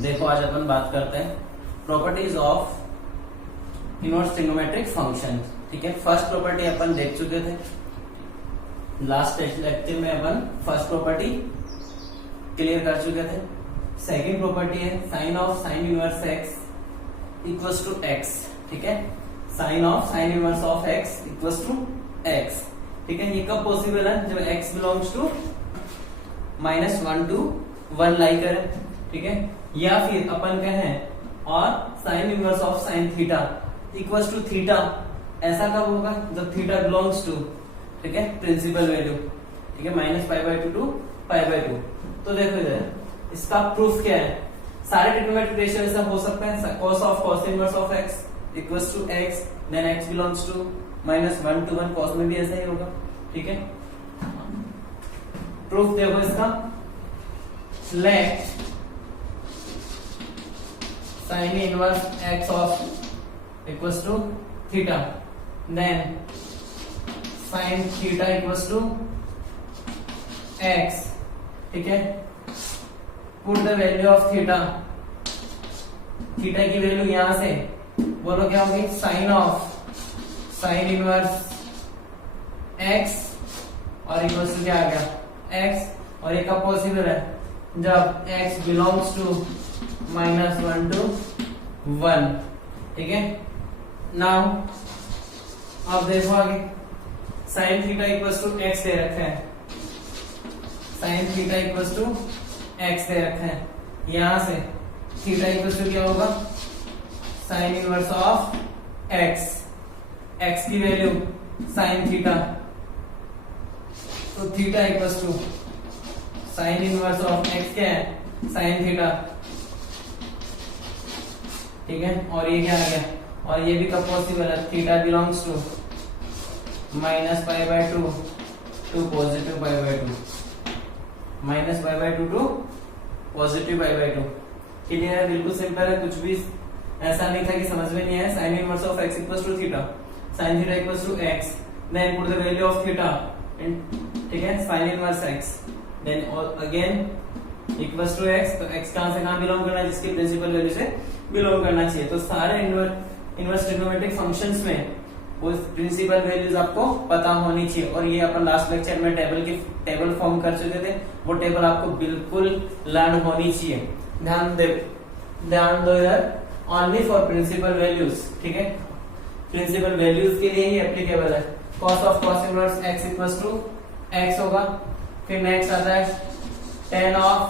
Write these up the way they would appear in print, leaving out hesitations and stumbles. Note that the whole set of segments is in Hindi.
देखो आज अपन बात करते हैं properties of inverse trigonometric function. ठीक है, फर्स्ट प्रॉपर्टी अपन देख चुके थे लास्ट लेक्चर में। अपन फर्स्ट प्रॉपर्टी क्लियर कर चुके थे। सेकंड प्रॉपर्टी है sine of sine inverse x equals to x. ठीक है, sine of sine inverse of x equals to x. ठीक है, ये कब पॉसिबल है? जब x belongs to -1 to 1 lie करे। ठीक है, या फिर अपन कहें और sine inverse of sine theta equals to theta, ऐसा कब होगा? जब थीटा बिलोंग्स टू, ठीक है, प्रिंसिपल वैल्यू, ठीक है, -π/2 to π/2। तो देखो इधर इसका प्रूफ क्या है? सारे ट्रिग्नोमेट्रिक रेशियो ऐसा हो सकते हैं। cos of cos inverse of x equals to x, then x belongs to -1 to 1। cos में भी ऐसा ही होगा। ठीक है, प्रूफ देखो इसका। Let sine inverse x of equals to theta, then sine theta equals to x। ठीक है, put the value of theta, theta की वैल्यू यहां से बोलो क्या होगी? Sine of sine inverse x और इक्वल्स टू क्या आ गया? x। और ये कब पॉसिबल है? जब x बिलोंग्स टू -1 to 1। ठीक है, नाउ अब देखो आगे sine theta equals to x दे रखे हैं, sine theta equals to x दे रखे हैं। यहां से थीटा इक्वल्स टू क्या होगा? Sine inverse of x, x की वैल्यू साइन थीटा, तो theta equals to sine inverse of x क्या है? Sine theta. ठीक है, और ये क्या आ गया? और ये भी कब पॉसिबल है? Theta belongs to -π/2 to positive π/2, -π/2 to positive π/2। Clear है? बिल्कुल सिंपल है, कुछ भी ऐसा नहीं था कि समझ में नहीं आया। Sine inverse of x equals to theta, sine theta equals to x, then put the value of theta, ठीक है, sine inverse x, then again equals to x। तो x कहां से कहां बिलोंग करना है? जिसकी प्रिंसिपल वैल्यू से बिलोंग करना चाहिए। तो सारे इनवर्स ट्रिग्नोमेट्रिक फंक्शंस में वो प्रिंसिपल वैल्यूज आपको पता होनी चाहिए। और ये अपन लास्ट लेक्चर में टेबल फॉर्म कर चुके थे, वो टेबल आपको बिल्कुल लर्न होनी चाहिए। ध्यान दो यार, ओनली फॉर प्रिंसिपल वैल्यूज। ठीक है, प्रिंसिपल वैल्यूज के लिए ही एप्लीकेबल है। cos of cos inverse x equals to x होगा। फिर नेक्स्ट आता है tan of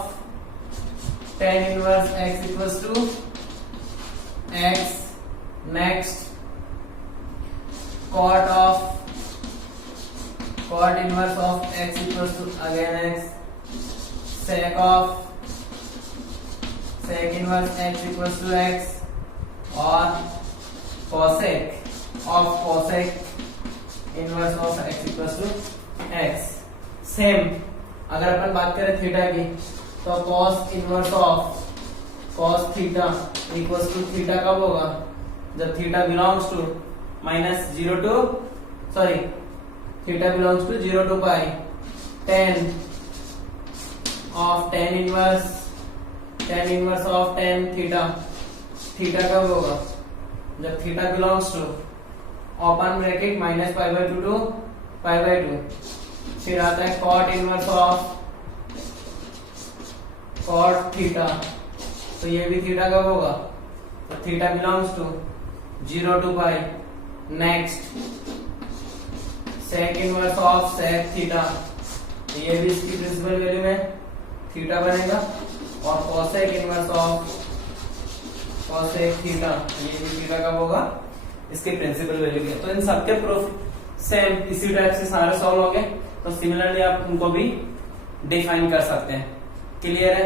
tan inverse x equals to x। Next cot of cot inverse of x equals to again x। sec of sec inverse x equals to x। और cosec of cosec inverse of x equals to x। Same अगर अपन बात करें थीटा की, तो cos inverse of cos theta equals to theta कब होगा? जब theta belongs to -0 to theta belongs to 0 to π। tan of tan inverse of tan theta, theta कब होगा? जब theta belongs to open bracket -π/2 to π/2। फिर आता है cot inverse of cot theta, तो ये भी थीटा कब होगा? तो theta belongs to 0 to π। Next sec inverse of sec theta, तो ये भी इसकी प्रिंसिपल वैल्यू में थीटा बनेगा। और cosec inverse of cosec theta, ये भी थीटा कब होगा? इसके प्रिंसिपल वैल्यू के। तो इन सबके प्रूफ सेम इसी टाइप से सारे सॉल्व हो गए। तो सिमिलरली आप उनको भी डिफाइन कर सकते हैं। क्लियर है?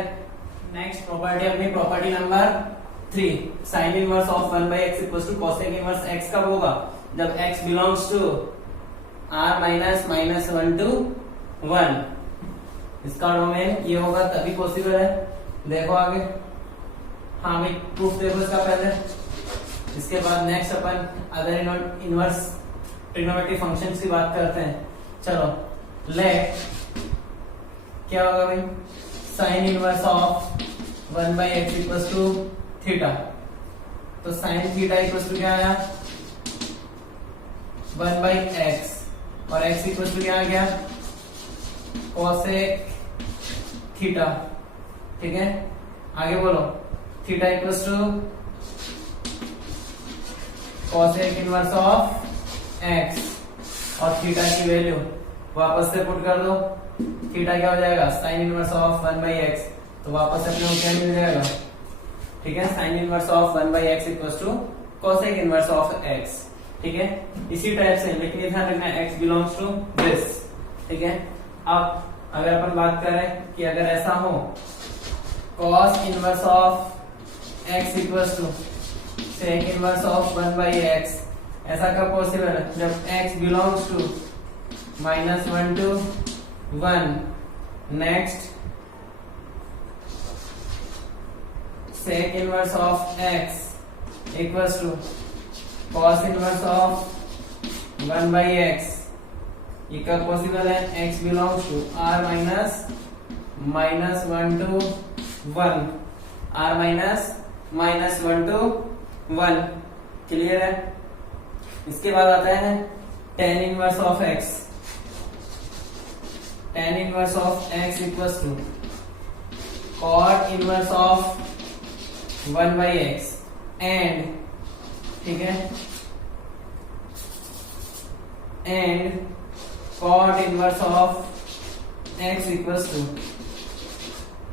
नेक्स्ट प्रॉपर्टी अपनी property number 3, sine inverse of 1/x equals to cosec inverse x कब होगा? जब x belongs to r -1 to 1। इसका डोमेन ये होगा तभी पॉसिबल है। देखो आगे, हाँ भाई प्रूफ देखो इसका पहले, इसके बाद नेक्स्ट अपन अदर इनवर्स ट्रिग्नोमेट्रिक फंक्शंस की बात करते हैं। चलो लेट क्या होगा भाई? Sine inverse of 1 by x equal to theta. तो साइन थीटा इक्वल टू क्या आया 1 बाई एक्स और एक्स इक्वल टू क्या आ गया कोसेक थीटा। ठीक है, आगे बोलो theta equal to cosec inverse of x और थीटा की वैल्यू वापस से पुट कर दो। थीटा क्या हो जाएगा sign inverse of 1 by x, तो वापस से अपने को क्या मिल जाएगा। ठीक है, sine inverse of 1 by x equal to cosec inverse of x. ठीक है, इसी टाइप से, लेकिन ये ध्यान रखना x बिलोंग्स टू दिस। ठीक है, अब अगर अपन बात करें कि अगर ऐसा हो cos inverse of x equal to sec inverse of 1 by x, ऐसा कब पॉसिबल है जब x belongs to -1 to 1। Next sec inverse of x equal to cos inverse of 1 by x, ये कब पॉसिबल है x belongs to r minus -1 to 1, r minus -1 to 1। Clear है। इसके बाद आता है tan inverse of x। tan inverse of x equals to cot inverse of 1 by x and, ठीक है, and cot inverse of x equals to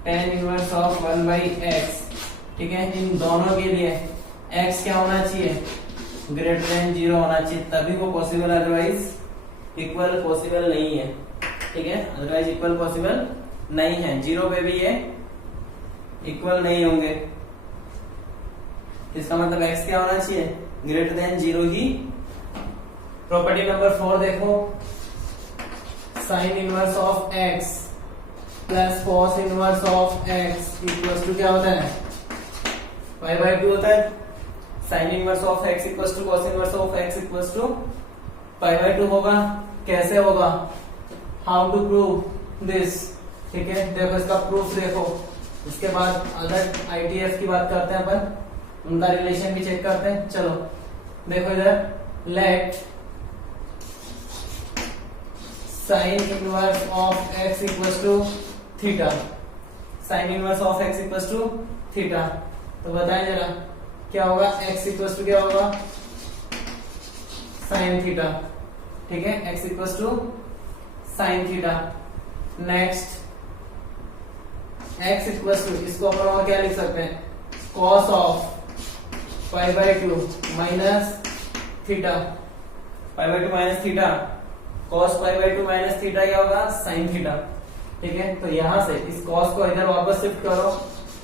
tan inverse of 1 by x. ठीक है, इन दोनों के लिए x क्या होना चाहिए ग्रेटर देन 0 होना चाहिए, तभी वो पॉसिबल, अदरवाइज इक्वल पॉसिबल नहीं है। ठीक है, अदरवाइज इक्वल पॉसिबल नहीं है, 0 पे भी ये इक्वल नहीं होंगे। इसका मतलब x क्या होना चाहिए ग्रेटर देन 0 ही। प्रॉपर्टी नंबर 4 देखो, sine inverse of x plus cos inverse of x equal to क्या होता है पाई बाई 2 होता है। Sine inverse of x equal to cos inverse of x equal to pi by 2 होगा। कैसे होगा, हाउ टू प्रूव दिस। ठीक है, देखो इसका प्रूफ देखो, इसके बाद अदर ITF की बात करते हैं अपन, उनका रिलेशन भी चेक करते हैं। चलो देखो इधर, let sine inverse of x equal to theta. Sine inverse of x equal to theta, तो बताएं जरा क्या होगा, x इक्वल टू क्या होगा साइन थीटा। ठीक है, x equal to sine theta. Next x equal to, इसको अपन और क्या लिख सकते हैं cos of pi by 2 minus theta. Pi by 2 minus theta, cos pi by 2 minus theta क्या होगा साइन थीटा। ठीक है, तो यहां से इस cos को इधर वापस शिफ्ट करो,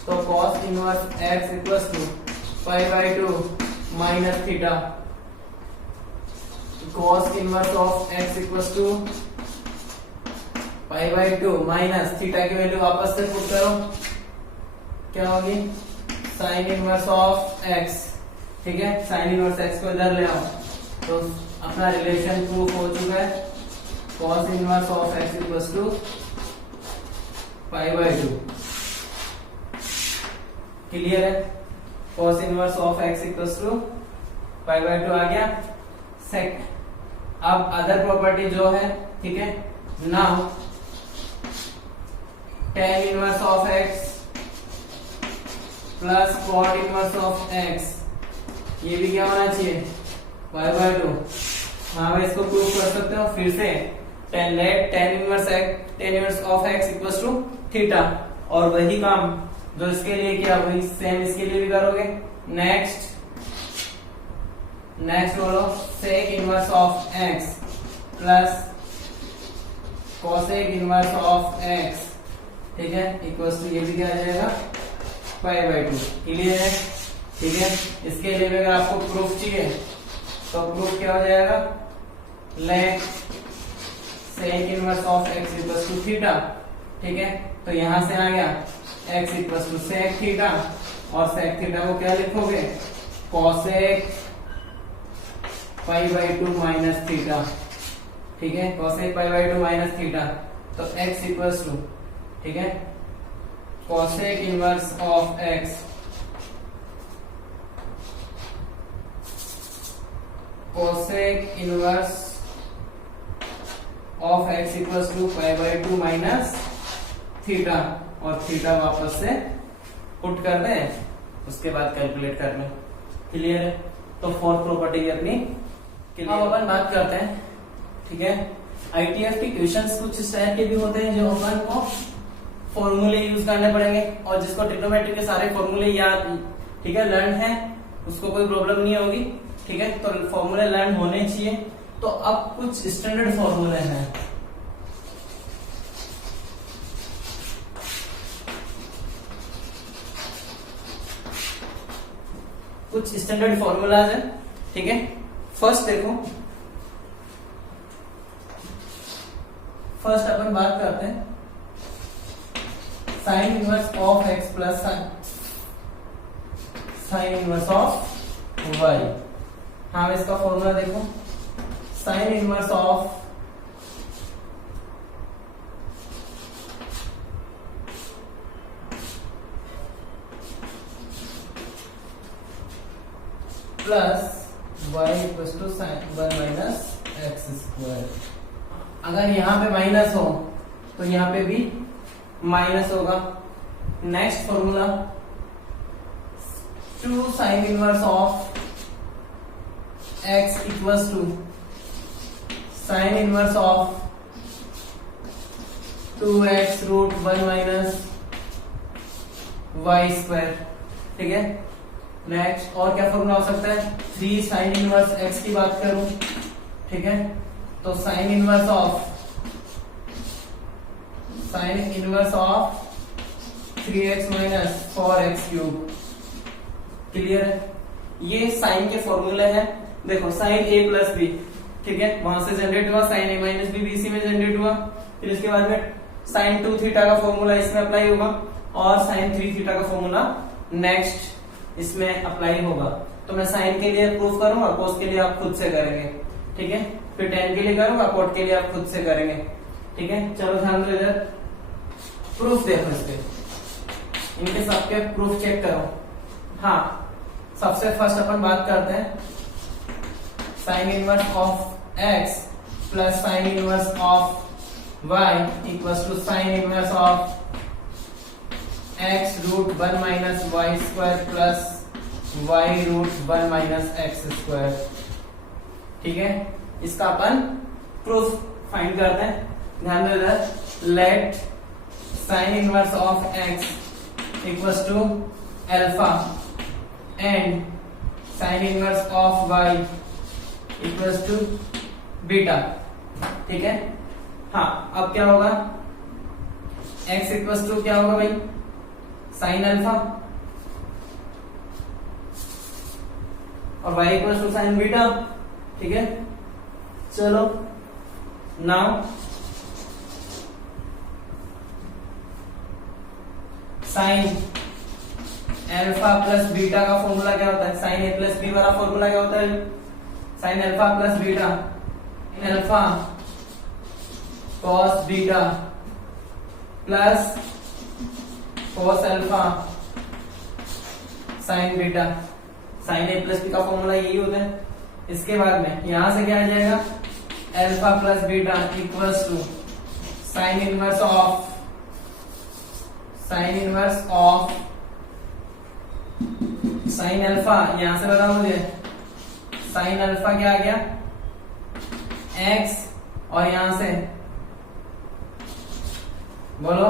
तो cos inverse x equal to pi by 2 minus theta. cos inverse of x equal to pi by 2 minus theta की वैल्यू वापस से पुट करो, क्या होगी साइन इनवर्स ऑफ x। ठीक है, साइन इनवर्स x को इधर ले आओ, तो अपना रिलेशन प्रूफ हो चुका है। cos inverse of x equal to pi by 2। Clear है, cos inverse of x equal to pi by 2 आ गया। सेक, अब अदर प्रॉपर्टी जो है, ठीक है, now tan inverse of x plus cot inverse of x, ये भी क्या होना चाहिए पाई बाई 2। हाँ भाई, इसको प्रूव कर सकते हो फिर से, tan inverse of x equal to theta, और वही काम जो इसके लिए किया वही सेम इसके लिए भी करोगे। नेक्स्ट बोलो sec inverse of x plus cosec inverse of x। ठीक है, इक्वल टू ये भी क्या आ जाएगा पाई बाई 2। क्लियर है। ठीक है, इसके लिए अगर आपको प्रूफ चाहिए तो प्रूफ क्या हो जाएगा, let sec inverse of x equal to theta. ठीक है, तो यहां से आ गया x equal to sec theta, और sec थीटा को क्या लिखोगे cosec pi by 2 minus theta. ठीक है, cosec pi by 2 minus theta, तो x इक्वल टू, ठीक है, cosec inverse of x cosec inverse of x equals to π/2 minus theta, और थीटा वापस से पुट कर दें, उसके बाद कैलकुलेट कर लें। क्लियर है? तो फोर्थ प्रॉपर्टी भी अपनी क्लियर। अब अपन बात करते हैं, ठीक है, आईटीएफ के क्वेश्चंस कुछ इस टाइप के भी होते हैं जो अपन को फॉर्मूले यूज करने पड़ेंगे, और जिसको ट्रिग्नोमेट्री के सारे फॉर्मूले याद, ठीक है, लर्न है, उसको कोई प्रॉब्लम नहीं होगी। ठीक है, तो फॉर्मूले लर्न होने चाहिए। तो अब कुछ स्टैंडर्ड फॉर्मूले हैं, कुछ स्टैंडर्ड फॉर्मूलाज है। ठीक है, फर्स्ट देखो, फर्स्ट अपन बात करते हैं sine inverse of x plus sine inverse of y. हाँ, इसका फॉर्मूला देखो, sine inverse of plus y equal to sine 1 minus x square. अगर यहाँ पे माइनस हो तो यहाँ पे भी माइनस होगा। Next formula 2 sine inverse of x equals to sine inverse of 2x root 1 minus y square. ठीक है, नेक्स्ट और क्या फॉर्मूला हो सकता है, 3 साइन इनवर्स x की बात करूं, ठीक है, तो sign inverse of 3x minus 4x cube. Clear है? ये साइन के फॉर्मूले हैं। देखो, साइन a प्लस बी, ठीक है, वहां से जनरेट हुआ, sine a minus B BC में जनरेट हुआ, फिर इसके बाद में साइन 2 थीटा का फॉर्मूला इसमें अप्लाई होगा, और साइन 3 थीटा का फॉर्मूला नेक्स्ट इसमें अप्लाई होगा। तो मैं साइन के लिए प्रूफ करूंगा, कोस के लिए आप खुद से करेंगे। ठीक है, फिर टेन के लिए करूंगा, कोट के लिए आप खुद से करेंगे। ठीक है, चलो ध्यान दो, इधर प्रूफ देखो, इसके इनके सबके प्रूफ चेक करो। हाँ, सबसे फर्स्ट अपन बात करते हैं sine inverse of x plus sine inverse of y equals to sine inverse of x root 1 minus y square plus y root 1 minus x square. ठीक है, इसका अपन प्रूफ फाइंड करते हैं। ध्यान दो इधर, let sine inverse of x equals to alpha and sine inverse of y equals to beta. ठीक है, हाँ, अब क्या होगा, x इक्वल्स टू क्या होगा भाई, साइन अल्फा, और y equals to sine beta. ठीक है, चलो now sine alpha plus beta का फॉर्मूला क्या होता है, साइन a प्लस बी वाला फॉर्मूला क्या होता है, sine alpha plus beta, alpha cos beta plus cos alpha sine beta. Sine a plus B का फॉर्मूला यही होता है। इसके बाद में यहां से क्या आ जाएगा, alpha plus beta equals to sine inverse of sine alpha, यहां से बताओ मुझे, साइन अल्फा क्या आ गया, x, और यहां से बोलो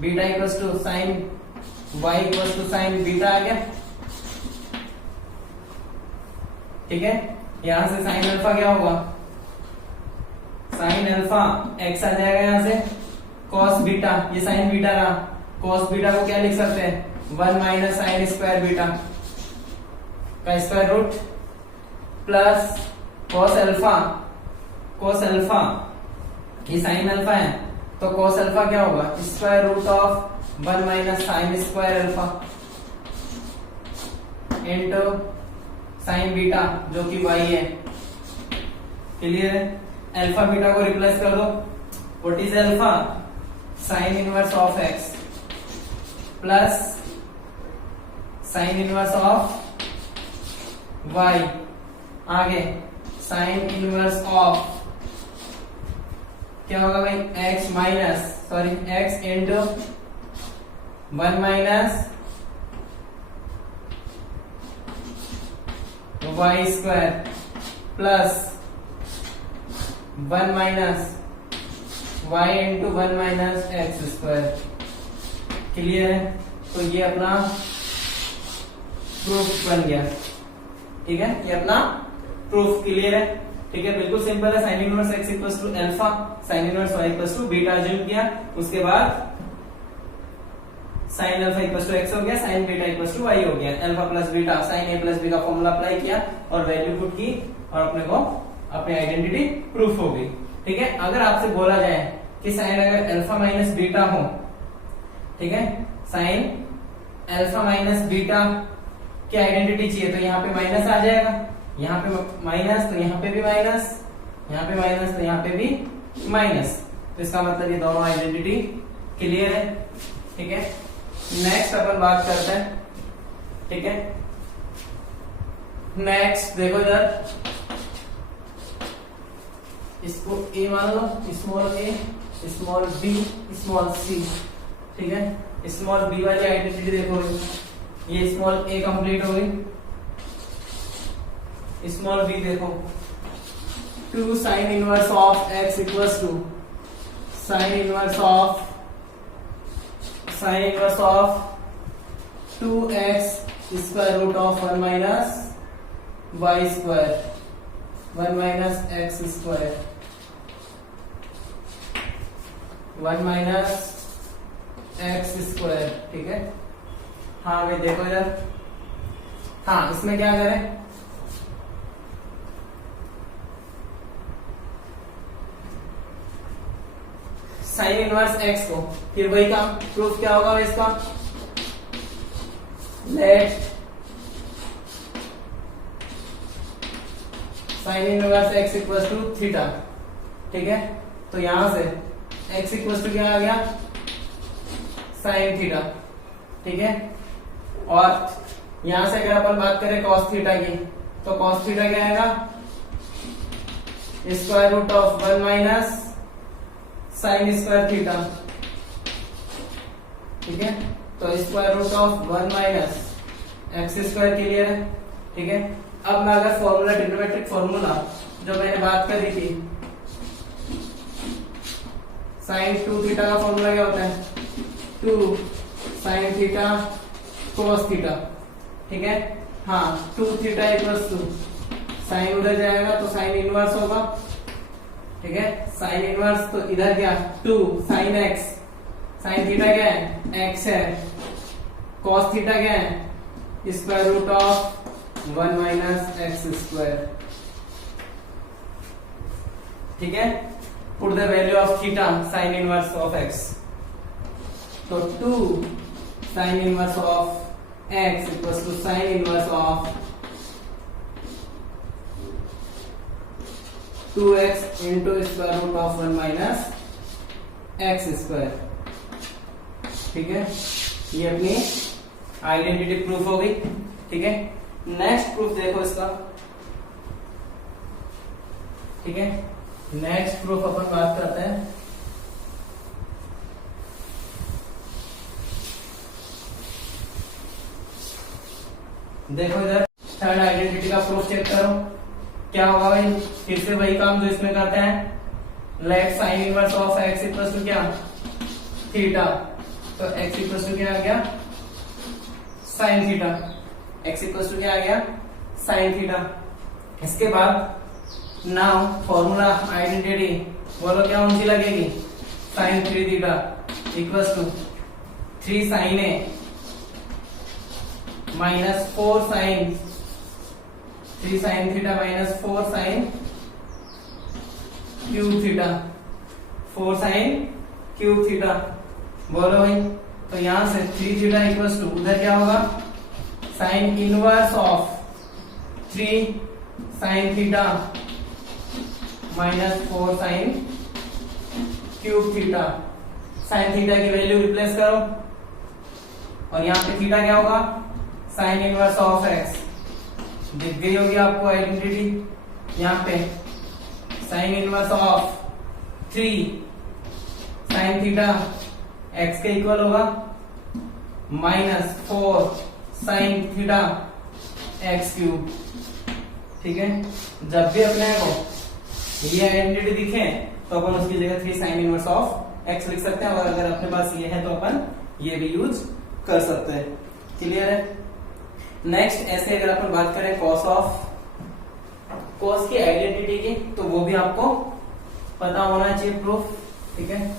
beta equals to sine y equals to sine beta आ गया। ठीक है, यहां से साइन अल्फा क्या होगा, साइन अल्फा x आ जाएगा, यहां से कॉस बीटा, ये साइन बीटा रहा, कॉस बीटा को क्या लिख सकते हैं, 1 माइनस साइन स्क्वायर बीटा का square root plus cos alpha, ये साइन अल्फा है, तो कॉस अल्फा क्या होगा, square root of 1 minus sine square alpha into sine beta जो कि y है। क्लियर है? अल्फा बीटा को रिप्लेस कर दो, what is alpha, sine inverse of x plus sine inverse of y, आगे साइन इनवर्स ऑफ क्या होगा भाई, x minus sorry x into 1 minus y square plus 1 minus y into 1 minus x square. Clear है? तो ये अपना प्रूफ बन गया। ठीक है, ये अपना प्रूफ क्लियर है। ठीक है, बिल्कुल सिंपल है। Sine inverse x equals to alpha, sine inverse y equals to beta assume किया, उसके बाद sine alpha equals to x हो गया, sine beta equals to y हो गया। Alpha plus beta sine a plus b का फॉर्मूला अप्लाई किया और वैल्यू पुट की और अपने को अपनी आइडेंटिटी प्रूफ हो गई। ठीक है, अगर आपसे बोला जाए कि साइन अगर अल्फा माइनस बीटा हो, ठीक है, साइन अल्फा माइनस बीटा की आइडेंटिटी चाहिए, तो यहाँ पे माइनस आ जाएगा, यहाँ पे माइनस तो यहाँ पे भी माइनस, यहाँ पे माइनस तो यहाँ पे भी माइनस, तो इसका मतलब ये दोनों आइडेंटिटी क्लियर है। ठीक है, नेक्स्ट अपन बात करते हैं। ठीक है, नेक्स्ट देखो इधर, इसको ए मान लो, स्मॉल ए स्मॉल बी स्मॉल सी। ठीक है, स्मॉल बी वाली आइडेंटिटी देखो, ये स्मॉल ए कंप्लीट हो गई, स्मॉल बी देखो 2 sine inverse of x equals to sine inverse of 2x square root of 1 minus y square 1 minus x square 1 minus x square. ठीक है, हाँ भाई देखो इधर, हाँ इसमें क्या करें, साइन इनवर्स x को, फिर वही काम प्रूफ क्या होगा इसका, let sine inverse x equals to theta. ठीक है, तो यहां से x इक्वल्स टू क्या आ गया, साइन थीटा। ठीक है, और यहां से अगर अपन बात करें cos थीटा की, तो cos थीटा क्या आएगा, square root of 1 minus sine square theta. ठीक है, तो square root of 1 minus x square clear है। ठीक है, अब मैं अगर फॉर्मूला ट्रिग्नोमेट्रिक फॉर्मूला जो मैंने बात करी थी, साइन 2 थीटा का फॉर्मूला क्या होता है, 2 साइन थीटा कोस थीटा। ठीक है, हाँ 2 थीटा इक्वल्स टू साइन उधर जाएगा तो साइन इनवर्स होगा। ठीक है, साइन इनवर्स तो इधर क्या 2 साइन एक्स, साइन थीटा क्या है x है, कॉस थीटा क्या है square root of 1 minus x square. ठीक है, put the value of theta sine inverse of x, तो 2 sine inverse of x equals to sine inverse of 2x into square root of 1 minus x square. ठीक है, ये अपनी आइडेंटिटी प्रूफ हो गई। ठीक है, नेक्स्ट प्रूफ देखो इसका। ठीक है, नेक्स्ट प्रूफ अपन बात करते हैं। देखो इधर थर्ड आइडेंटिटी का प्रूफ चेक करो, क्या होगा भाई, फिर से वही काम जो इसमें करते हैं, let sine inverse of x equals to क्या थीटा, तो x इक्वल्स टू क्या आ गया sine theta, x equals to क्या आ गया साइन थीटा। इसके बाद नाउ फॉर्मूला आइडेंटिटी बोलो क्या कौन सी लगेगी, sine 3 theta equals to 3 sine A minus 4 sine 3 sine theta minus 4 sine cube theta, 4 sine cube theta. बोलो भाई, तो यहां से 3 थीटा इक्वल्स टू उधर क्या होगा sine inverse of 3 sine theta minus 4 sine cube theta. Sine theta की वैल्यू रिप्लेस करो, और यहाँ पे थीटा क्या होगा, साइन इनवर्स ऑफ एक्स। दिख गई होगी आपको आइडेंटिटी। यहाँ पे sign inverse of 3 sine theta x के इक्वल होगा minus 4 sine theta x cube. ठीक है, जब भी अपने को ये आइडेंटिटी दिखे तो अपन उसकी जगह 3 साइन इनवर्स ऑफ एक्स लिख सकते हैं, और अगर अपने पास ये है तो अपन ये भी यूज कर सकते हैं। क्लियर है। नेक्स्ट ऐसे अगर अपन बात करें कॉस की आइडेंटिटी की, तो वो भी आपको पता होना चाहिए प्रूफ। ठीक है,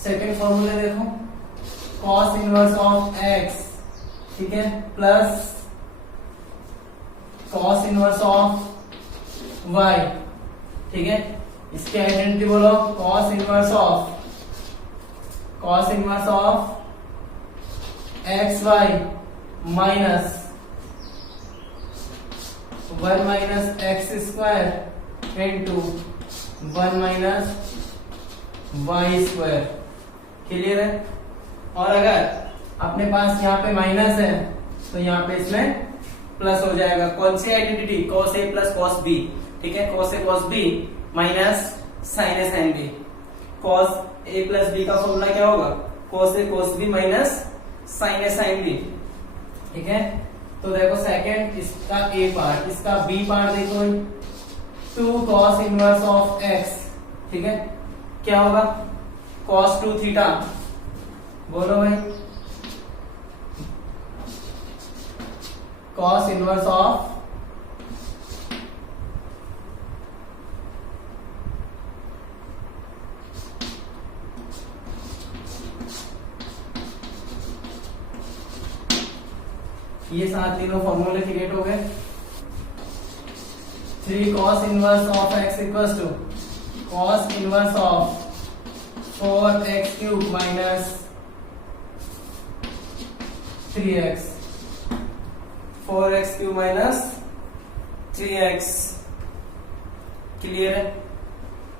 सेकंड फॉर्मूले देखो, कॉस इनवर्स ऑफ एक्स, ठीक है, plus cos inverse of y. ठीक है, इसकी आइडेंटिटी बोलो, cos inverse of x y minus 1 minus x square into 1 minus y square. Clear है। और अगर अपने पास यहाँ पे माइनस है तो यहाँ पे इसमें प्लस हो जाएगा। कौन सी identity, cos A plus cos B. ठीक है, cos A cos B minus sign A sine B. Cos A plus B का फॉर्मूला क्या होगा, cos A cos B minus sign A sine B. ठीक है, तो देखो सेकंड इसका ए पार्ट, इसका बी पार्ट देखो 2 कॉस इनवर्स ऑफ एक्स। ठीक है, क्या होगा, कॉस 2 थीटा। बोलो भाई, कॉस इनवर्स ऑफ ये सात तीनों फॉर्मूले क्रिएट हो गए। 3 cos inverse of x equals to cos inverse of 4x cube minus 3x, 4x cube minus 3x। Clear है।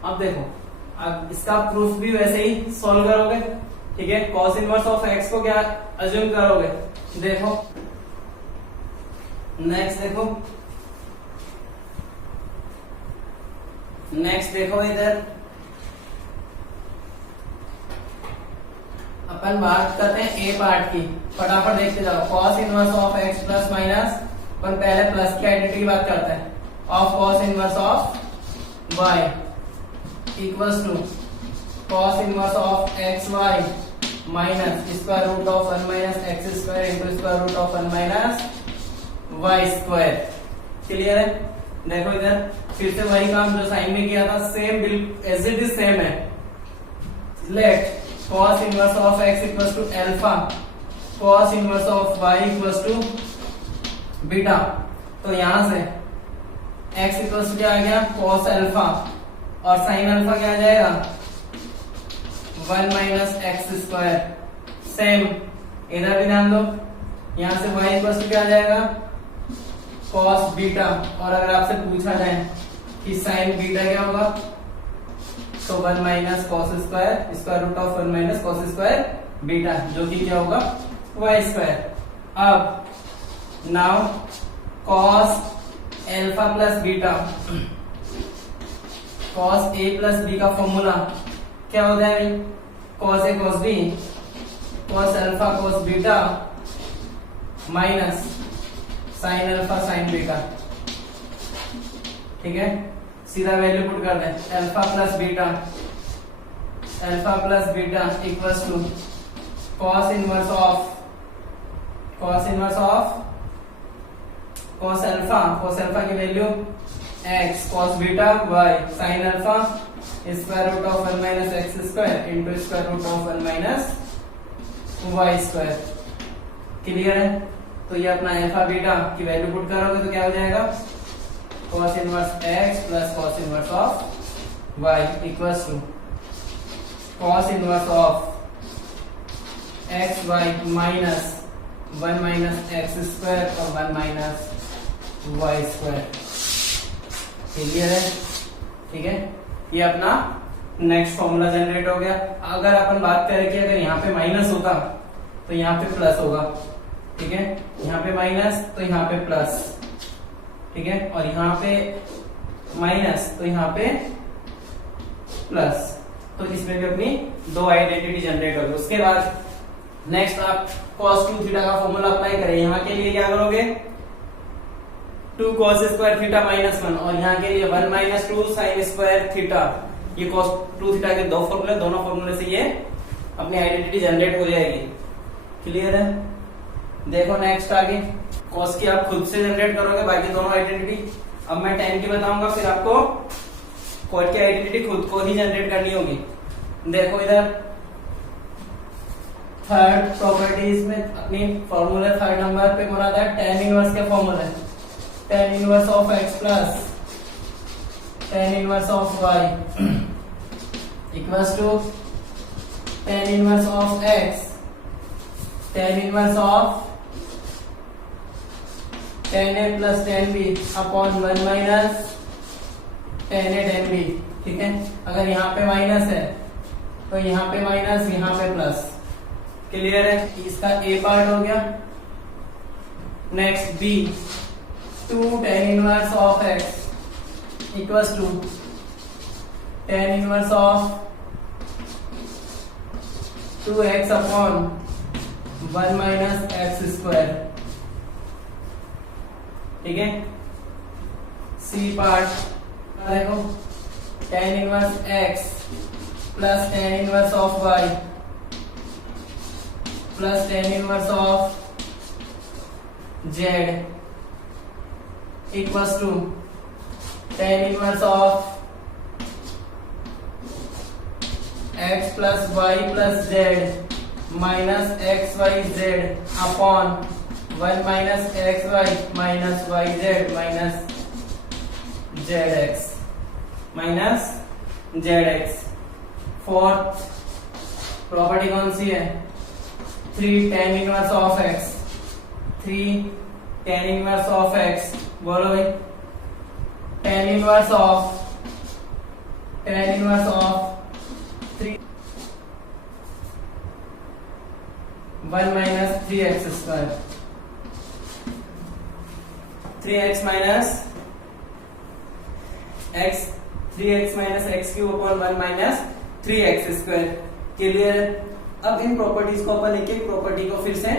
अब देखो, अब इसका प्रूफ भी वैसे ही सॉल्व करोगे। ठीक है, cos इनवर्स ऑफ x को क्या अज्यूम करोगे, देखो नेक्स्ट देखो इधर अपन बात करते हैं ए पार्ट की, फटाफट देखते जाओ। cos inverse of x plus minus, अपन पहले प्लस की आइडेंटिटी की बात करते हैं, of cos inverse of y equals to cos inverse of x y minus square root of 1 minus x square into square root of 1 minus y square. Clear है। देखो इधर फिर से वही काम जो साइन में किया था, सेम बिल्कुल एज इट इज सेम है। Let cos inverse of x equals to alpha, cos inverse of y equals to beta. तो यहां से x इक्वल्स टू क्या आ गया, cos अल्फा, और साइन अल्फा क्या आ जाएगा 1 माइनस एक्स स्क्वायर। सेम इधर भी ध्यान दो, यहां से y इक्वल्स टू क्या आ जाएगा cos बीटा। और अगर आपसे पूछा जाए कि साइन बीटा क्या होगा, तो 1 minus cos square square root of 1 minus cos square beta, जो कि क्या होगा वाई स्क्वायर। अब now cos alpha plus beta, cos A plus B का फॉर्मूला क्या होता है भाई, cos A cos B, cos alpha cos beta minus sine alpha sine beta. ठीक है, सीधा वैल्यू पुट कर दें, alpha plus beta equals to cos inverse of cos alpha की value x, cos beta y, sine alpha square root of 1 minus x square into square root of 1 minus y square. Clear है। तो ये अपना अल्फा बीटा की वैल्यू पुट करोगे तो क्या हो जाएगा, cos inverse x plus cos inverse of y equals to cos inverse of x y minus 1 minus x square और 1 माइनस वाई स्क्वायर। क्लियर है। ठीक है, ये अपना नेक्स्ट फॉर्मूला जनरेट हो गया। अगर अपन बात करें कि अगर यहाँ पे माइनस होता तो यहाँ पे प्लस होगा, ठीक है, यहाँ पे माइनस तो यहाँ पे प्लस, ठीक है, और यहाँ पे माइनस तो यहाँ पे प्लस। तो इसमें भी अपनी दो आइडेंटिटी जनरेट होगी। उसके बाद नेक्स्ट आप cos 2 थीटा का फॉर्मूला अप्लाई करें। यहाँ के लिए क्या करोगे, 2 cos स्क्वायर थीटा माइनस 1, और यहाँ के लिए 1 माइनस 2 साइन स्क्वायर थीटा। ये cos 2 थीटा के दो फॉर्मूले, दोनों फॉर्मूले से ये अपनी आइडेंटिटी जनरेट हो जाएगी। क्लियर है? देखो नेक्स्ट आगे cos की आप खुद से जनरेट करोगे बाकी दोनों आइडेंटिटी। अब मैं tan की बताऊंगा, फिर आपको cot की आइडेंटिटी खुद को ही जनरेट करनी होगी। देखो इधर थर्ड प्रॉपर्टीज में अपनी फॉर्मूला थर्ड नंबर पे मुराद है tan इनवर्स के फॉर्मूले, tan inverse of x plus tan inverse of y equals to tan inverse of x tan inverse of tan a plus tan b upon 1 minus tan a tan b। ठीक है, अगर यहाँ पे माइनस है तो यहाँ पे माइनस, यहाँ पे प्लस। क्लियर है? इसका ए पार्ट हो गया। Next B, 2 tan inverse of x equals to tan inverse of 2x upon 1 minus x square. ठीक है, सी पार्ट देखो, tan inverse x plus tan inverse of y plus tan inverse of z equals to tan inverse of x plus y plus z minus x y z upon 1 minus x y minus y z minus zx। Fourth property कौन सी है? 3 tan inverse of x, 3 tan inverse of x, बोलो भाई, tan inverse of 3 1 minus 3x square, 3x minus x, 3x minus x cube upon 1 minus 3x square. Clear? अब इन प्रॉपर्टीज को अपन एक एक प्रॉपर्टी को फिर से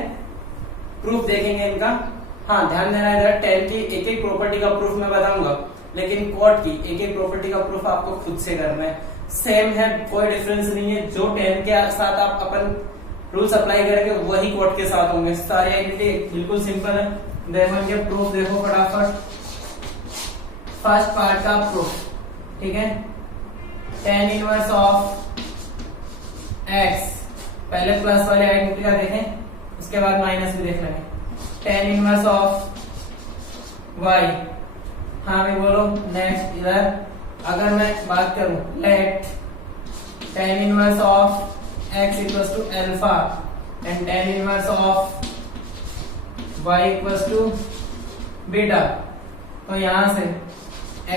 प्रूफ देखेंगे इनका। हाँ, ध्यान देना है, tan की एक एक प्रॉपर्टी का प्रूफ मैं बताऊंगा, लेकिन cot की एक एक प्रॉपर्टी का प्रूफ आपको खुद से करना है। सेम है, कोई डिफरेंस नहीं है। जो tan के साथ आप अपन रूल्स अप्लाई करेंगे वही cot के साथ होंगे। सारी आइडेंटिटी बिल्कुल सिंपल है। देखो इनके प्रूफ देखो फटाफट। फर्स्ट पार्ट का प्रूफ, ठीक है, tan इनवर्स ऑफ x, पहले प्लस वाले आइडेंटिटी का देखें, उसके बाद माइनस भी देख लेंगे। tan इनवर्स ऑफ y, हाँ भाई बोलो। नेक्स्ट इधर अगर मैं बात करूं, let tan inverse of x equals to alpha and tan inverse of y equals to beta, तो यहां से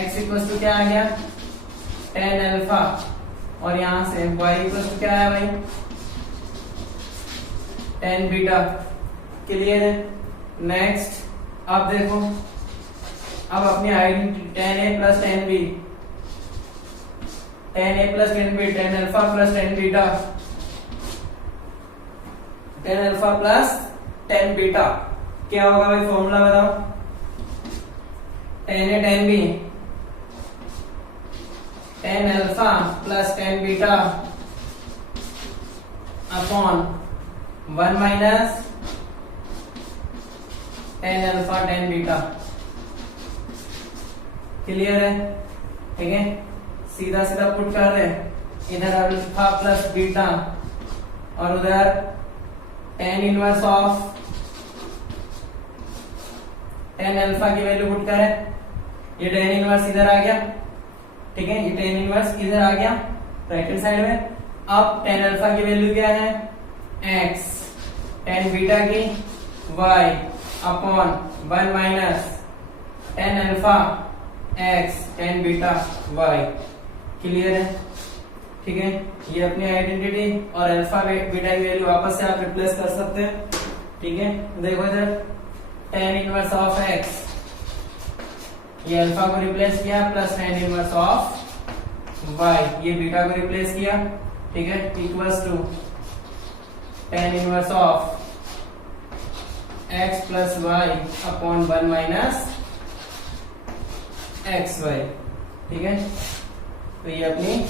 x इक्वल्स टू क्या आ गया? tan अल्फा, और यहां से y इक्वल्स टू क्या है भाई? tan beta. क्लियर है? नेक्स्ट अब देखो, अब अपनी identity tan a plus tan b, tan a plus tan b, tan alpha plus tan beta, tan alpha plus tan beta क्या होगा भाई? फॉर्मूला बताओ। tan a tan b, tan alpha plus tan beta upon 1 minus tan alpha tan beta. Clear है? ठीक है, सीधा सीधा पुट कर रहे हैं, इधर अल्फा प्लस बीटा और उधर tan inverse of tan alpha की वैल्यू पुट करें। ये tan इनवर्स इधर आ गया, ठीक है, ये tan इनवर्स इधर आ गया राइट हैंड साइड में। अब tan अल्फा की वैल्यू क्या है? x, tan बीटा की y upon 1 minus tan alpha x tan beta y। Clear है? ठीक है, ये अपनी आइडेंटिटी और अल्फा बीटा की वैल्यू वापस से आप रिप्लेस कर सकते हैं। ठीक है, देखो इधर tan इनवर्स ऑफ x, ये अल्फा को रिप्लेस किया plus tan inverse of y, ये बीटा को रिप्लेस किया। ठीक है, equals to tan inverse of x plus y upon 1 minus xy। ठीक है, तो ये अपनी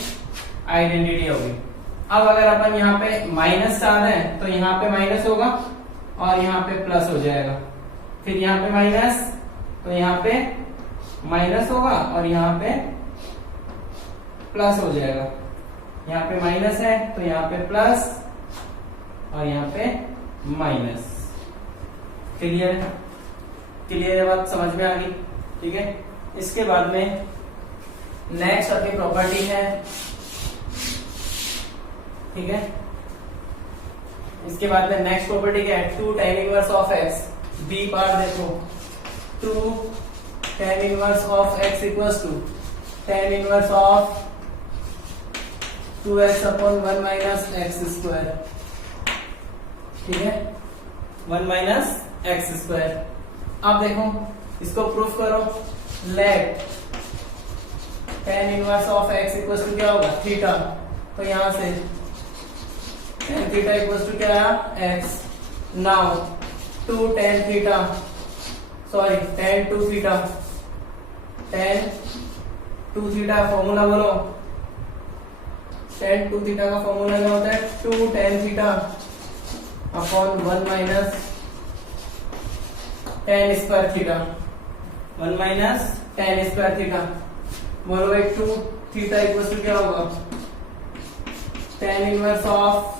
आइडेंटिटी होगी। अब अगर अपन यहाँ पे माइनस चाहते हैं तो यहाँ पे माइनस होगा और यहाँ पे प्लस हो जाएगा, फिर यहाँ पे माइनस तो यहाँ पे माइनस होगा और यहाँ पे प्लस हो जाएगा। यहाँ पे माइनस है तो यहाँ पे प्लस और यहाँ पे माइनस। क्लियर है? क्लियर बात समझ में आ गई? ठीक है, इसके बाद में नेक्स्ट अपनी प्रॉपर्टी है। ठीक है, इसके बाद में नेक्स्ट प्रॉपर्टी क्या है? 2 tan inverse of x, B part देखो, 2 tan inverse of x equals to tan inverse of 2x upon 1 minus x square. ठीक है, 1 माइनस एक्स स्क्वायर। अब देखो इसको प्रूफ करो, let tan inverse of x equals to क्या होगा? थीटा। तो यहां से tan थीटा इक्वल्स टू क्या है? x। Now 2 tan theta, sorry tan 2 theta, tan 2 theta formula बोलो। tan 2 थीटा का फॉर्मूला क्या होता है? 2 tan theta upon 1 minus tan square theta, 1 minus tan square theta. बोलो भाई 2 थीटा इक्वल्स टू क्या होगा? tan inverse of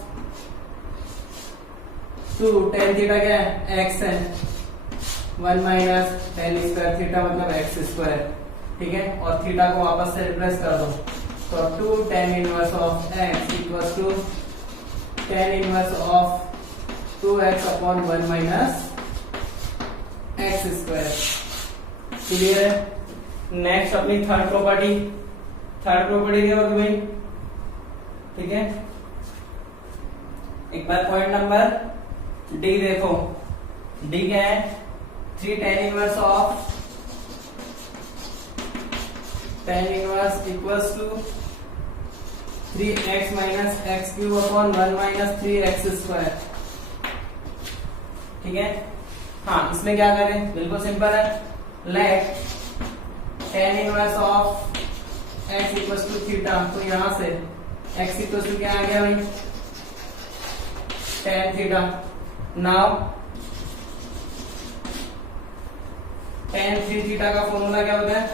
2 tan theta क्या है? x है, 1 माइनस tan स्क्वायर थीटा मतलब x स्क्वायर। ठीक है, और थीटा को वापस से रिप्लेस कर दो, तो 2 tan inverse of x equals to tan inverse of 2x upon 1 minus x square. Clear है? नेक्स्ट अपनी थर्ड प्रॉपर्टी क्या होगी भाई? ठीक है, एक बार पॉइंट नंबर डी देखो, डी क्या है? 3 tan inverse of tan inverse equals to 3x minus x cube upon 1 minus 3x square. ठीक है, हाँ इसमें क्या करें? बिल्कुल सिंपल है, let tan inverse of x equals to theta. तो यहां से x इक्वल्स टू क्या आ गया भाई? tan theta. Now tan 3 theta का फॉर्मूला क्या होता है?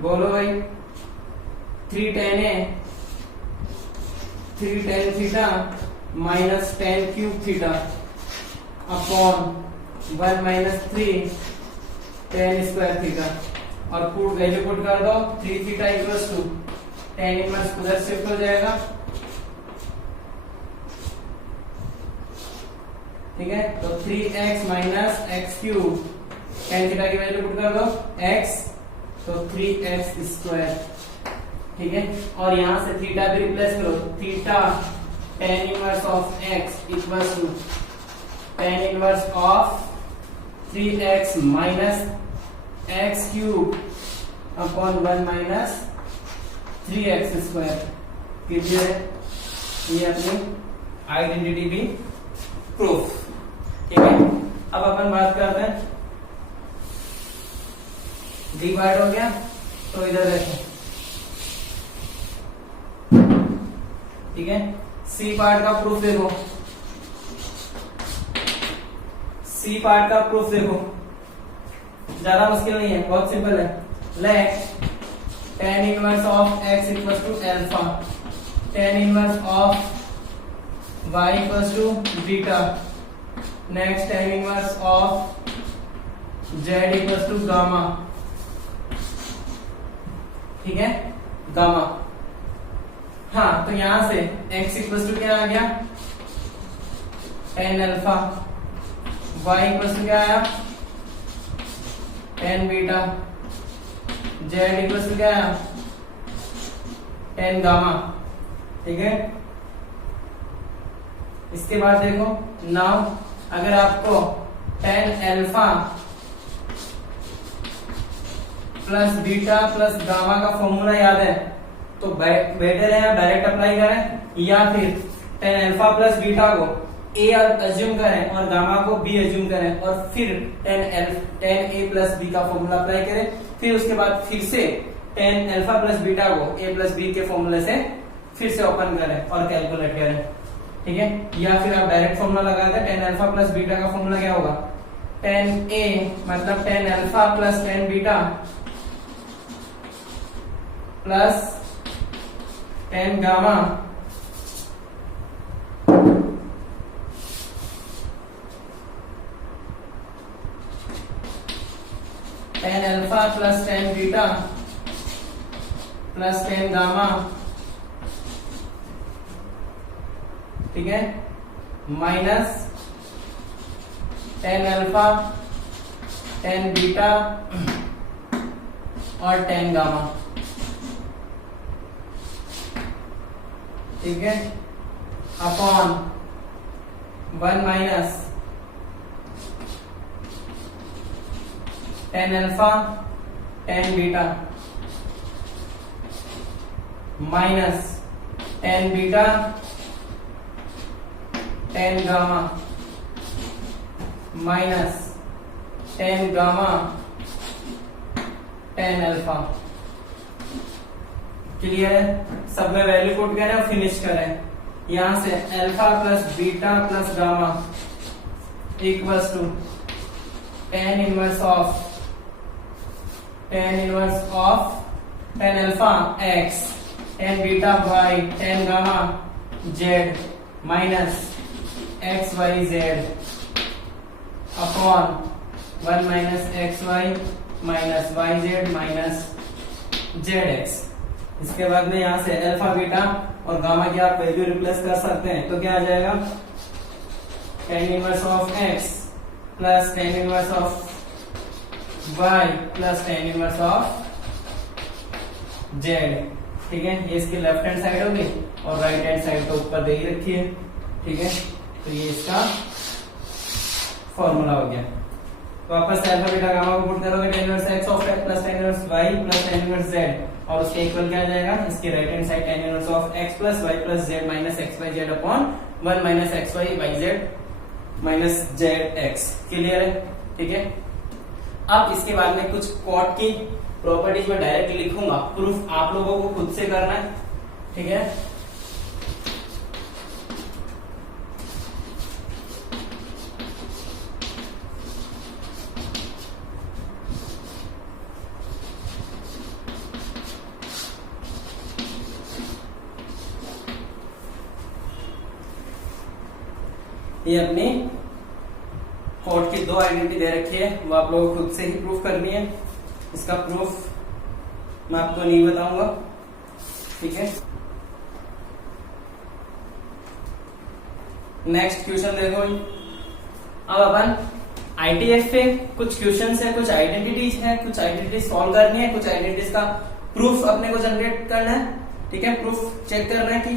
बोलो भाई, 3 tan है, 3 tan theta minus tan cube theta upon 1 minus 3 tan square theta, और पुट वैल्यू पुट कर दो। 3 theta equals to tan inverse उधर शिफ्ट हो जाएगा। ठीक है, तो 3x minus x cube, tan theta की वैल्यू पुट कर दो x, तो 3x स्क्वायर। ठीक है, और यहां से थीटा भी रिप्लेस करो, theta tan inverse of x equals to tan inverse of 3x minus x cube upon 1 minus 3x square. Clear है? ये अपनी आइडेंटिटी भी प्रूफ। ठीक है, अब अपन बात करते हैं, डी पार्ट हो गया, तो इधर देखो। ठीक है, सी पार्ट का प्रूफ देखो, सी पार्ट का प्रूफ देखो, ज्यादा मुश्किल नहीं है, बहुत सिंपल है। Let tan inverse of x equals to alpha, tan inverse of y equals to beta, next tan inverse of z equals to gamma. ठीक है, गामा। हाँ, तो यहां से x इक्वल्स टू क्या आ गया? tan alpha, y equals to क्या आया? tan beta, z equals to क्या आया? टेन गामा, ठीक है। इसके बाद देखो नाउ अगर आपको tan alpha plus beta plus gamma का फॉर्मूला याद है तो बेटर है आप डायरेक्ट अप्लाई करें, या फिर टेन अल्फा प्लस बीटा को ए अज्यूम करें और गामा को बी अज्यूम करें और फिर टेन ए प्लस बी का फॉर्मूला अप्लाई करें, फिर उसके बाद फिर से टेन अल्फा प्लस बीटा को ए प्लस बी के फॉर्मूले से फिर से ओपन करें और कैलकुलेट करें, ठीक है। या फिर आप डायरेक्ट फॉर्मूला लगा दें, टेन अल्फा प्लस बीटा का फॉर्मूला क्या होगा, टेन ए मतलब tan alpha plus tan beta plus ten gamma tan alpha plus tan beta plus ten gamma, ठीक है, minus tan alpha tan beta और टेन गामा, ठीक है, upon one minus tan alpha tan beta minus tan beta ten gamma minus ten gamma tan alpha. Clear है? सब में वैल्यू पुट करें और फिनिश करें। यहां से alpha plus beta plus gamma equals to tan inverse of tan alpha x tan beta y tan gamma z minus x y z upon one minus x y minus y z minus z x. इसके बाद में यहां से अल्फा बीटा और गामा की आप वैल्यू रिप्लेस कर सकते हैं, तो क्या आ जाएगा, tan inverse of x plus tan inverse of y plus tan inverse of z, ठीक है। ये इसकी लेफ्ट हैंड साइड होगी और राइट हैंड साइड तो ऊपर दे ही रखी है, ठीक है। तो ये इसका फॉर्मूला हो गया। वापस से अल्फा बीटा गामा को पुट करोगे, tan inverse x of x plus tan inverse y plus tan inverse z और उसके इक्वल क्या आ जाएगा, इसकी right hand side tan inverse of x plus y plus z minus x y z upon one minus x y y z minus z x. Clear है? ठीक है। अब इसके बाद में कुछ कॉट की प्रॉपर्टीज में डायरेक्ट लिखूंगा, प्रूफ आप लोगों को खुद से करना है, ठीक है। ये अपनी कोड की दो आइडेंटिटी दे रखी है, वो आप लोगों को खुद से ही प्रूफ करनी है। इसका प्रूफ मैं आपको नहीं बताऊंगा, ठीक है। नेक्स्ट क्वेश्चन देखो। अब अपन आईटीएफ पे कुछ क्वेश्चंस है, कुछ आइडेंटिटीज है, कुछ आइडेंटिटीज सॉल्व करनी है, कुछ आइडेंटिटीज का प्रूफ अपने को जनरेट करना है, ठीक है। प्रूफ चेक करना है कि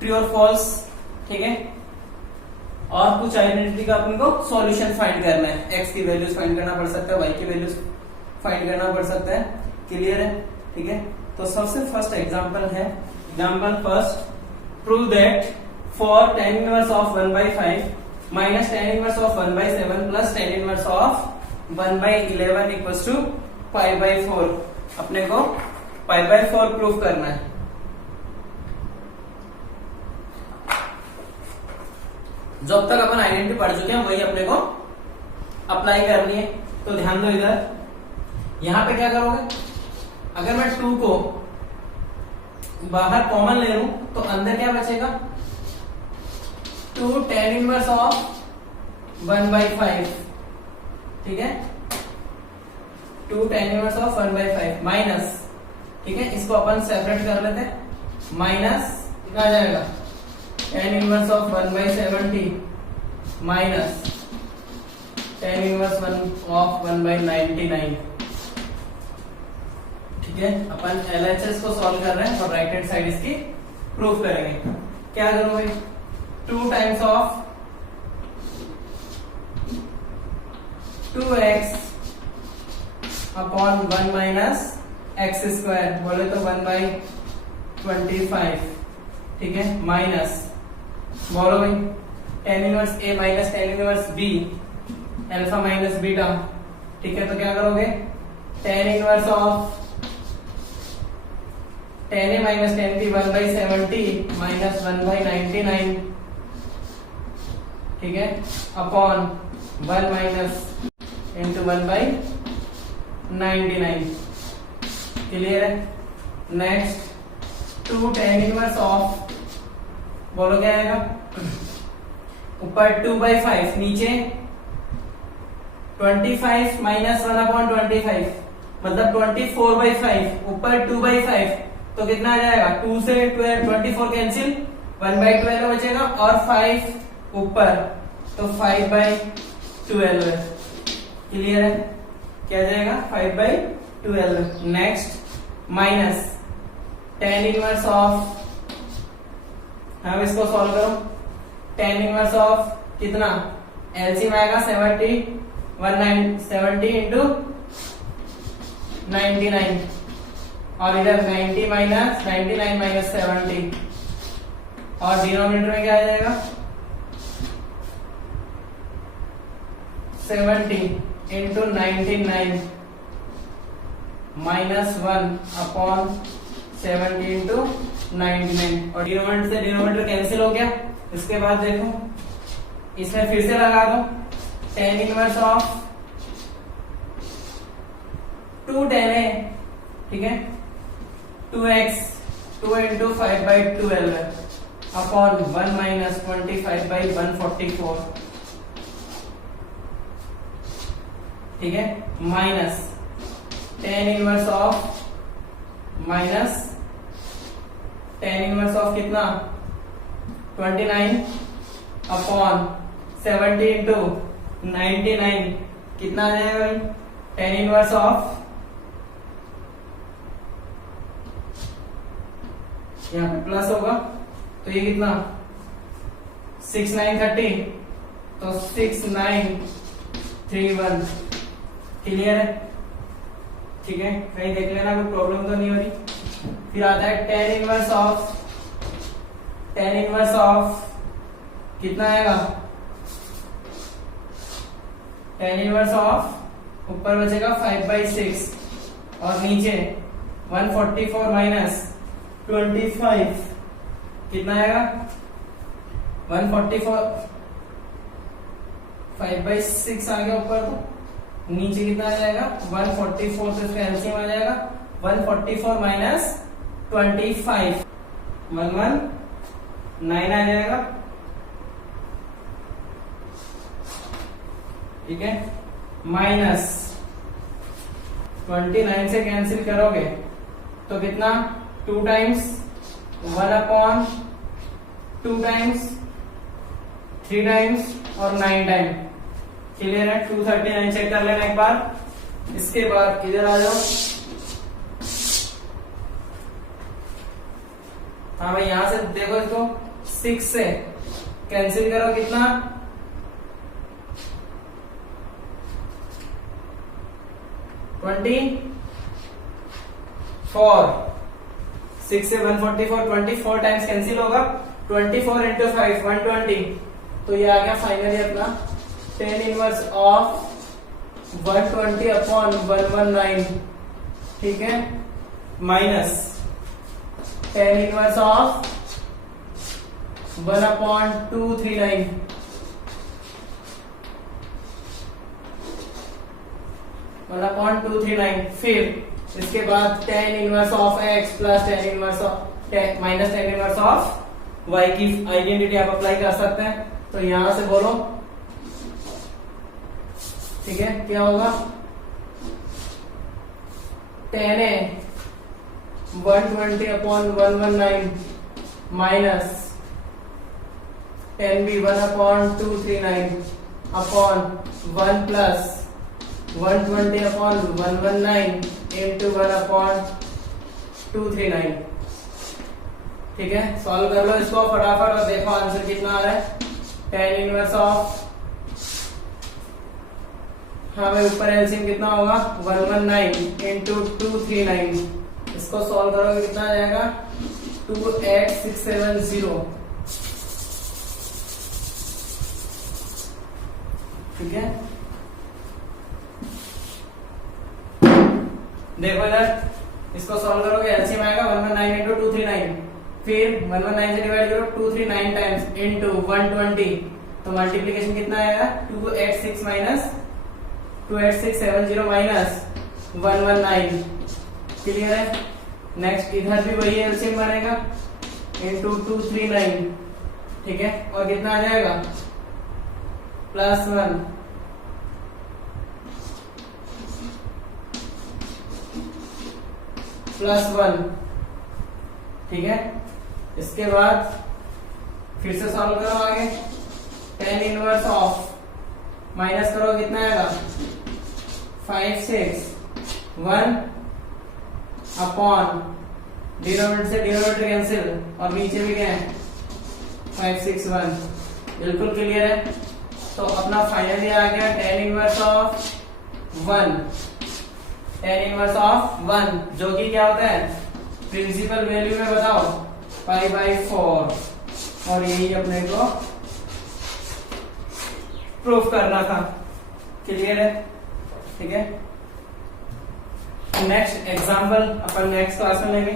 ट्रू और फॉल्स, ठीक है। और कुछ आइडेंटिटी का अपने को सॉल्यूशन फाइंड करना है, एक्स की वैल्यूज फाइंड करना पड़ सकता है, वाई की वैल्यूज फाइंड करना पड़ सकता है। क्लियर है? ठीक है। तो सबसे फर्स्ट एग्जांपल है, example first, prove that four tan inverse of 1/5 minus tan inverse of 1/7 plus tan inverse of 1/11 equals to π/4। अपने को π/4 प्रूव करना है। जो अब तक अपन आइडेंटिटी पढ़ चुके हैं वही अपने को अप्लाई करनी है। तो ध्यान दो, इधर यहां पे क्या करोगे, अगर मैं 2 को बाहर कॉमन ले लूं तो अंदर क्या बचेगा, 2 टेन इनवर्स ऑफ 1/5, ठीक है। 2 टेन इनवर्स ऑफ 1/5 माइनस, ठीक है, इसको अपन सेपरेट कर लेते हैं, माइनस कितना आ जाएगा, tan inverse of 1/70 minus tan inverse of 1/99, ठीक है, अपन LHS को सॉल्व कर रहे हैं और राइट हैंड साइड इसकी प्रूफ करेंगे। क्या करोगे, 2 times of 2x upon 1 minus x square, बोले तो 1/25, ठीक है, माइनस बोलो भाई tan inverse a minus tan inverse b, alpha minus beta, ठीक है। तो क्या करोगे, tan inverse of tan a minus tan b 1/70 minus 1/99, ठीक है, अपॉन 1 माइनस इंटू 1/99, क्लियर है। नेक्स्ट 2 tan इनवर्स ऑफ, बोलो क्या आएगा, ऊपर 2/5, नीचे 25 माइनस 1/25, मतलब 24/5, ऊपर 2/5, तो कितना आ जाएगा, 2 से 24 कैंसिल, 1/12 बचेगा और 5 ऊपर, तो 5/12, क्लियर है, क्या जाएगा 5/12। Next minus tan inverse of, अब इसको सॉल्व करो, tan इनवर्स ऑफ कितना, एलसीएम आएगा 70 इंटू 99, और इधर 90 माइनस 99 माइनस 70, और डिनोमिनेटर में क्या आ जाएगा 70 इंटू 99 माइनस 1 अपॉन 70 इंटू 99, और डिनोमिनेटर से डिनोमिनेटर कैंसिल हो गया। इसके बाद देखो, इसमें फिर से लगा दो, tan inverse of 2 tan a, ठीक है, 2x 2 इंटू 5/12 अपॉन 1 माइनस 25/144, ठीक है, minus tan inverse of, minus tan inverse of कितना 29 अपॉन 70 इंटू 99, कितना आ जाएगा भाई, tan इनवर्स ऑफ, यहाँ पे प्लस होगा, तो ये कितना 6930, तो 6931, क्लियर है, ठीक है, कहीं देख लेना कोई प्रॉब्लम तो नहीं हो रही। फिर आता है tan इनवर्स ऑफ कितना आएगा, tan इनवर्स ऑफ ऊपर बचेगा 5/6 और नीचे 144 माइनस 25, कितना आएगा 144, 5/6 आ गया ऊपर, तो नीचे कितना आ जाएगा 144, तो इसका एलसीएम आ जाएगा 144 माइनस 25, 119 आ जाएगा, ठीक है, माइनस 29 से कैंसिल करोगे तो कितना 2 टाइम्स 1 अपॉन 2 टाइम्स 3 टाइम्स और 9 टाइम, क्लियर है। 239 चेक कर लेना एक बार। इसके बाद इधर आ जाओ, हाँ भाई यहां से देखो, इसको 6 से कैंसिल करो, कितना 24, 6 से 144, 24 टाइम्स कैंसिल होगा, 24 इंटू 5 120, तो ये आ गया फाइनली अपना tan इनवर्स ऑफ 120 अपॉन 119, ठीक है, minus tan inverse of 1 upon 239, फिर इसके बाद tan inverse of x plus tan inverse of minus tan inverse of y की आइडेंटिटी आप अप्लाई कर सकते हैं। तो यहां से बोलो, ठीक है, क्या होगा tan a 120 upon 119 minus tan b 1 upon 239 upon 1 plus 120 upon 119 into 1 upon 239। ठीक है, सॉल्व कर लो इसको फटाफट और देखो आंसर कितना आ रहा है। tan इनवर्स ऑफ, हाँ भाई ऊपर एलसीएम कितना होगा 119 इंटू 239। इसको सॉल्व करोगे कितना आ जाएगा 28670। ठीक है, देखो इधर इसको सॉल्व करोगे एलसीएम आएगा 119 इंटू 239, फिर 119 से डिवाइड करो 239 टाइम्स इंटू 120, तो मल्टीप्लीकेशन कितना आएगा 286 माइनस 28670 माइनस 119। क्लियर है। नेक्स्ट इधर भी वही एलसीएम बनेगा इंटू 239। ठीक है, और कितना आ जाएगा +1 +1। ठीक है, इसके बाद फिर से सॉल्व करो आगे। tan इनवर्स ऑफ माइनस करो कितना आएगा 561 अपॉन डिनोमिनेटर से डिनोमिनेटर कैंसिल और नीचे भी क्या है 561। बिल्कुल क्लियर है। तो अपना फाइनली आ गया tan inverse of 1, tan inverse of 1 जो कि क्या होता है प्रिंसिपल वैल्यू में बताओ π/4, और यही अपने को प्रूफ करना था। क्लियर है। ठीक है, नेक्स्ट एग्जांपल अपन नेक्स्ट क्लास में लेंगे।